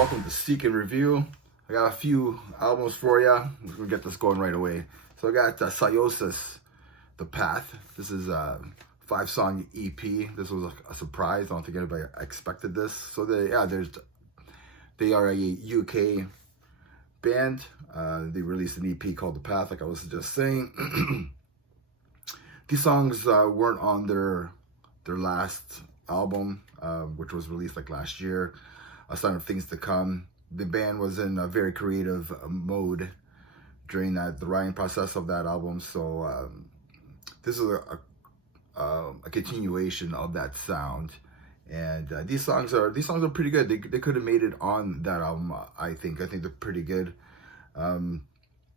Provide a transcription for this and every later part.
welcome to Seek and Review. I got a few albums for you. We're gonna get this going right away. So I got Sylosis, The Path. This is a 5-song EP. This was a surprise. I don't think anybody expected this. So they are a UK band. They released an EP called The Path, like I was just saying. These songs weren't on their last album, which was released like last year. A Sign of Things to Come. The band was in a very creative mode during the writing process of that album. So this is a continuation of that sound. And these songs are pretty good. They could have made it on that album. I think they're pretty good. Yeah,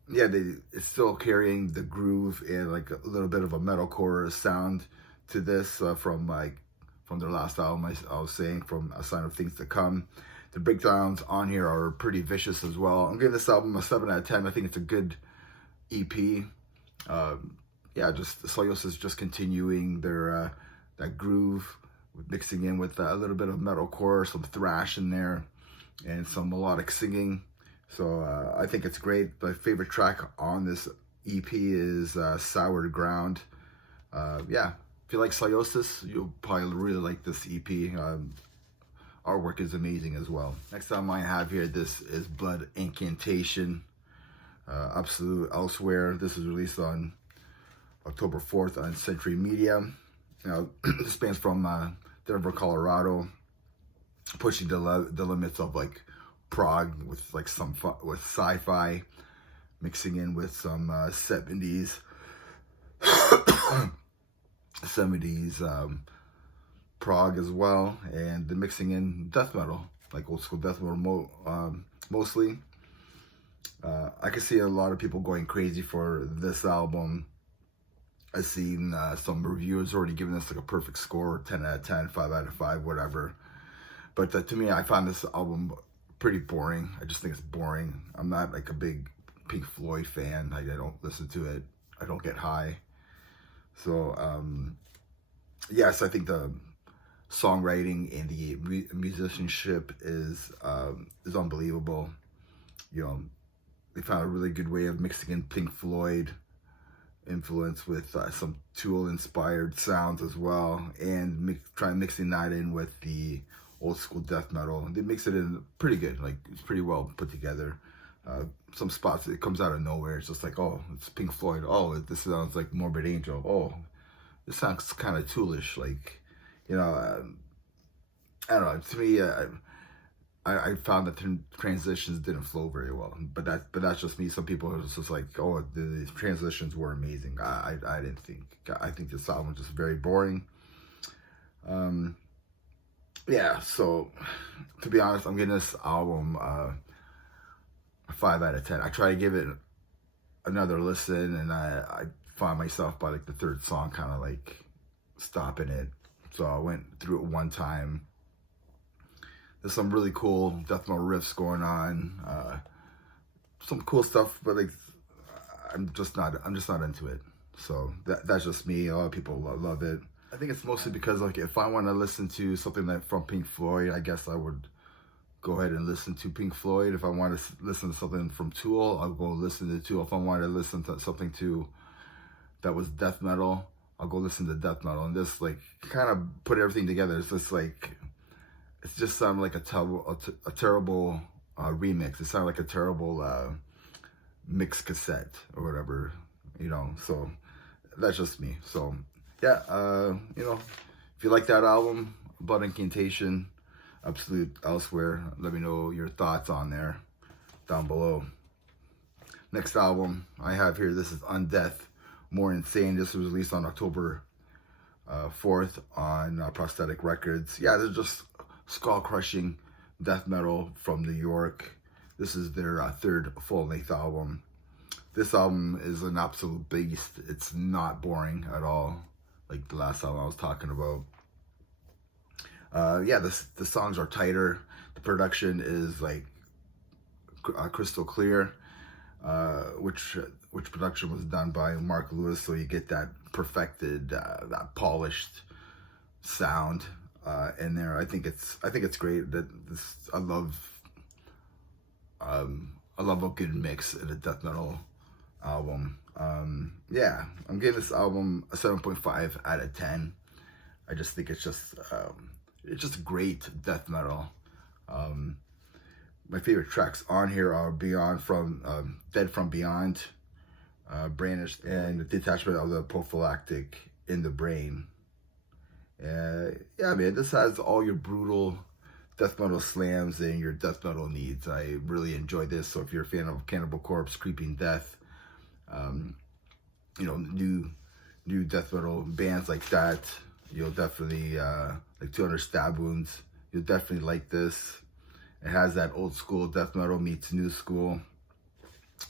it's still carrying the groove and like a little bit of a metalcore sound to this from their last album. I was saying, from A Sign of Things to Come. The breakdowns on here are pretty vicious as well. I'm giving this album a 7 out of 10. I think it's a good EP. Yeah, just Sylosis just continuing their that groove, mixing in with a little bit of metalcore, some thrash in there, and some melodic singing. So I think it's great. My favorite track on this EP is Sour Ground. Yeah, if you like Sylosis, you'll probably really like this EP. Artwork is amazing as well. Next time I have here, this is Blood Incantation, Absolute Elsewhere. This was released on October 4th on Century Media. This band's from Denver, Colorado, pushing the limits of like prog with like with sci-fi, mixing in with some 70s 70s prog as well, and the mixing in death metal, like old school death metal mostly. I can see a lot of people going crazy for this album. I've seen some reviewers already giving this like a perfect score, 10 out of 10, 5 out of 5, whatever. But to me, I found this album pretty boring. I just think it's boring. I'm not like a big Pink Floyd fan. I don't listen to it. I don't get high. So yes, I think the songwriting and the musicianship is unbelievable. They found a really good way of mixing in Pink Floyd influence with some Tool inspired sounds as well, and mixing that in with the old school death metal. They mix it in pretty good. Like, it's pretty well put together. Some spots it comes out of nowhere. It's just like, oh, it's Pink Floyd. Oh, this sounds like Morbid Angel. Oh, this sounds kind of Toolish. Like, I don't know. To me, I found that the transitions didn't flow very well. But that's just me. Some people are just like, oh, the transitions were amazing. I didn't think. I think this album was just very boring. Yeah, so to be honest, I'm giving this album a 5 out of 10. I try to give it another listen, and I find myself by like the third song kind of like stopping it. So I went through it one time. There's some really cool death metal riffs going on, some cool stuff, but like I'm just not into it. So that's just me. A lot of people love it. I think it's mostly because like if I want to listen to something that from Pink Floyd, I guess I would go ahead and listen to Pink Floyd. If I want to listen to something from Tool, I'll go listen to Tool. If I want to listen to something that was death metal, I'll go listen to death metal. And this like kind of put everything together. It's just like, it just sounded like a terrible remix. It sounded like a terrible mixed cassette or whatever, so that's just me. So yeah, if you like that album, Blood Incantation, Absolute Elsewhere, let me know your thoughts on there down below. Next album I have here, this is Undeath, More Insane. This was released on October 4th on Prosthetic Records. Yeah, they're just skull-crushing death metal from New York. This is their third full-length album. This album is an absolute beast. It's not boring at all, like the last album I was talking about. Yeah, the songs are tighter. The production is like crystal clear, which production was done by Mark Lewis. So you get that perfected, that polished sound in there. I think it's great. I love I love a good mix in a death metal album. Yeah, I'm giving this album a 7.5 out of 10. I just think it's just great death metal. My favorite tracks on here are Dead from Beyond, Brandished, and the detachment of the prophylactic in the brain. Yeah, man, this has all your brutal death metal slams and your death metal needs. I really enjoy this. So if you're a fan of Cannibal Corpse, Creeping Death, you know, new death metal bands like that, you'll definitely like 200 Stab Wounds. You'll definitely like this. It has that old school death metal meets new school.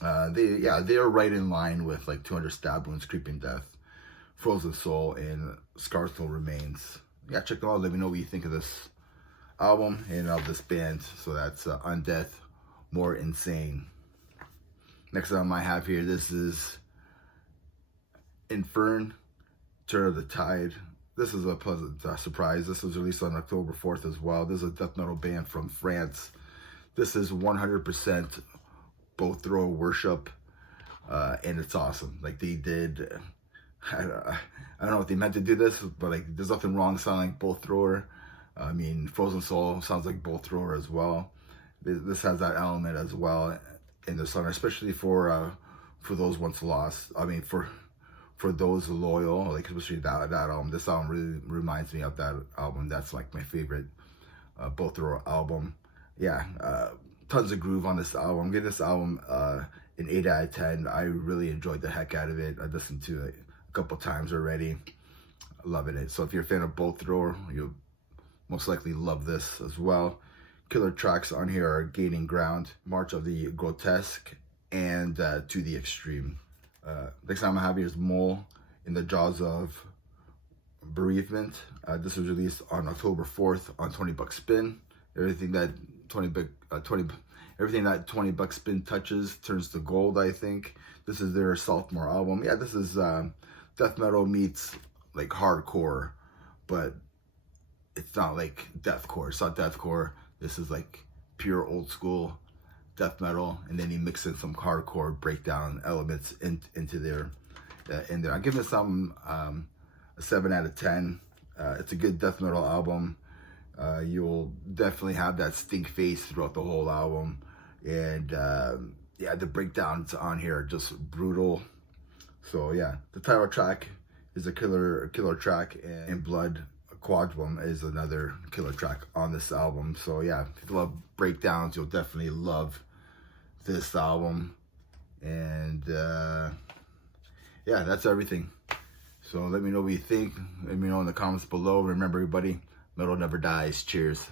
They are right in line with like 200 Stab Wounds, Creeping Death, Frozen Soul, and Scars Still Remains. Yeah, check them out. Let me know what you think of this album and of this band. So that's Undeath, More Insane. Next album I have here, this is Infern, Turn of the Tide. This is a pleasant surprise. This was released on October 4th as well. This is a death metal band from France. This is 100% both thrower worship, and it's awesome. Like they did, I don't know if they meant to do this, but like there's nothing wrong sounding like both thrower. I mean, Frozen Soul sounds like both thrower as well. This has that element as well in the song, especially for those once lost. I mean, for those loyal, like especially that album. This album really reminds me of that album. That's like my favorite both thrower album. Yeah, tons of groove on this album. I'm giving this album an 8 out of 10. I really enjoyed the heck out of it. I listened to it a couple times already. Loving it. So if you're a fan of both thrower, you'll most likely love this as well. Killer tracks on here are Gaining Ground, March of the Grotesque, and To the Extreme. Next time I have here is Maul, In the Jaws of Bereavement. This was released on October 4th on 20 Buck Spin. Everything that 20 Buck Spin touches turns to gold, I think. This is their sophomore album. Yeah, this is death metal meets like hardcore, but it's not like deathcore. It's not deathcore. This is like pure old school death metal, and then he mixes in some hardcore breakdown elements into there. I give this album a 7 out of 10. It's a good death metal album. You'll definitely have that stink face throughout the whole album, and yeah, the breakdowns on here are just brutal. So yeah, the title track is a killer track, and Blood Quadrum is another killer track on this album. So yeah, if you love breakdowns, you'll definitely love this album. And yeah, that's everything. So let me know what you think. Let me know in the comments below. Remember, everybody, metal never dies. Cheers.